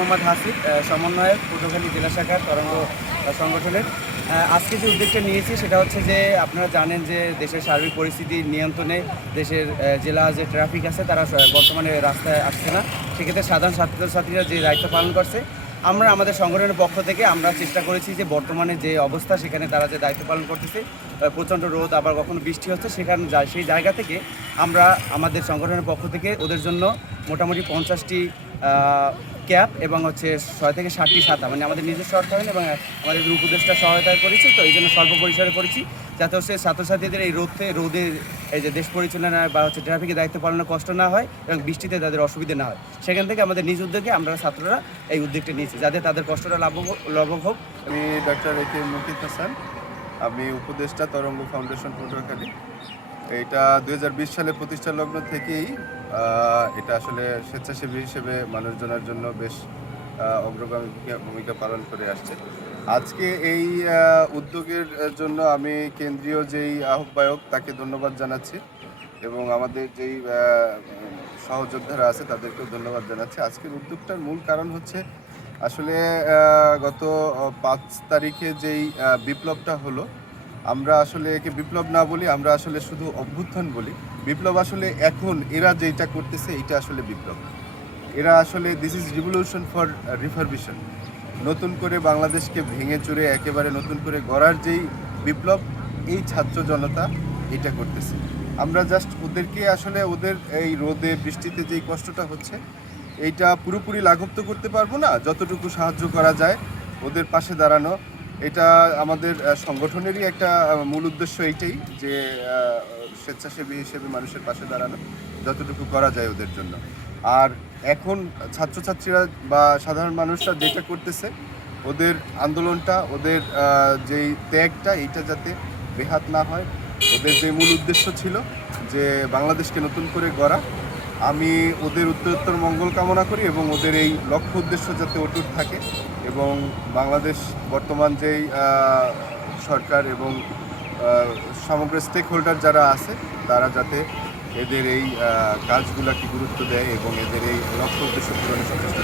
মোহাম্মদ হাসিব সমন্বয়ক, পটুয়াখালী জেলা শাখার তরঙ্গ সংগঠনের। আজকে যে উদ্যোগটা নিয়েছি সেটা হচ্ছে যে আপনারা জানেন যে দেশের সার্বিক পরিস্থিতি নিয়ন্ত্রণে দেশের জেলা যে ট্রাফিক আছে তারা বর্তমানে রাস্তায় আসছে না। সেক্ষেত্রে সাধারণ ছাত্রছাত্রীরা যে দায়িত্ব পালন করছে আমরা আমাদের সংগঠনের পক্ষ থেকে আমরা চেষ্টা করেছি যে বর্তমানে যে অবস্থা সেখানে তারা যে দায়িত্ব পালন করতেছে প্রচণ্ড রোদ, আবার কখনো বৃষ্টি হচ্ছে, সেখানে সেই জায়গা থেকে আমরা আমাদের সংগঠনের পক্ষ থেকে ওদের জন্য মোটামুটি পঞ্চাশটি ক্যাব এবং হচ্ছে ছয় থেকে ষাটটি সাতা মানে আমাদের নিজস্ব অর্থায়ন এবং আমাদের উপদেষ্টা সহায়তা করেছি, তো এই জন্য স্বল্প পরিসরে করেছি। যাতে হচ্ছে ছাত্রছাত্রীদের এই রোদে রোদের এই যে দেশ পরিচালনা বা হচ্ছে ট্রাফিকের দায়িত্ব পালনে কষ্ট না হয় এবং বৃষ্টিতে তাদের অসুবিধা না হয়। সেখান থেকে আমাদের নিজ উদ্যোগে আমরা ছাত্ররা এই উদ্যোগটা নিয়েছি, যাতে তাদের কষ্টটা লাভ লাভক হোক। আমি ডক্টর এ কে মুকিত হাসান, আমি উপদেষ্টা তরঙ্গ ফাউন্ডেশন পটুয়াখালী। এটা দু হাজার বিশ সালে প্রতিষ্ঠা লগ্ন থেকেই এটা আসলে স্বেচ্ছাসেবী হিসেবে মানুষজনের জন্য বেশ অগ্রগামী ভূমিকা- পালন করে আসছে। আজকে এই উদ্যোগের জন্য আমি কেন্দ্রীয় যেই আহ্বায়ক, তাকে ধন্যবাদ জানাচ্ছি এবং আমাদের যেই সহযোদ্ধারা আছে, তাদেরকেও ধন্যবাদ জানাচ্ছি। আজকের উদ্যোগটার মূল কারণ হচ্ছে আসলে গত পাঁচ তারিখে যেই বিপ্লবটা হলো, আমরা আসলে একে বিপ্লব না বলি, আমরা আসলে শুধু অভ্যুত্থান বলি। বিপ্লব আসলে এখন, এরা যেটা করতেছে এটা আসলে বিপ্লব। এরা আসলে this is revolution for refurbishment নতুন করে বাংলাদেশকে ভেঙে চুরে একেবারে নতুন করে গড়ার যেই বিপ্লব, এই ছাত্র জনতা এটা করতেছে। আমরা জাস্ট ওদেরকে আসলে ওদের এই রোদে, বৃষ্টিতে যেই কষ্টটা হচ্ছে, এইটা পুরোপুরি লাঘব তো করতে পারব না, যতটুকু সাহায্য করা যায় ওদের পাশে দাঁড়ানো। এটা আমাদের সংগঠনেরই একটা মূল উদ্দেশ্য এইটাই যে স্বেচ্ছাসেবী হিসেবে মানুষের পাশে দাঁড়ানো, যতটুকু করা যায় ওদের জন্য। আর এখন ছাত্রছাত্রীরা বা সাধারণ মানুষরা যেটা করতেছে, ওদের আন্দোলনটা, ওদের যেই ত্যাগটা, এইটা যাতে বেহাত না হয়, ওদের যে মূল উদ্দেশ্য ছিল যে বাংলাদেশকে নতুন করে গড়া, আমি ওদের উত্তরোত্তর মঙ্গল কামনা করি এবং ওদের এই লক্ষ্য উদ্দেশ্য যাতে অটুট থাকে এবং বাংলাদেশ বর্তমান যেই সরকার এবং সমগ্র স্টেক হোল্ডার যারা আছে, তারা যাতে এদের এই কাজগুলাকে গুরুত্ব দেয় এবং এদের এই লক্ষ্য উদ্দেশ্য পূরণে সচেষ্ট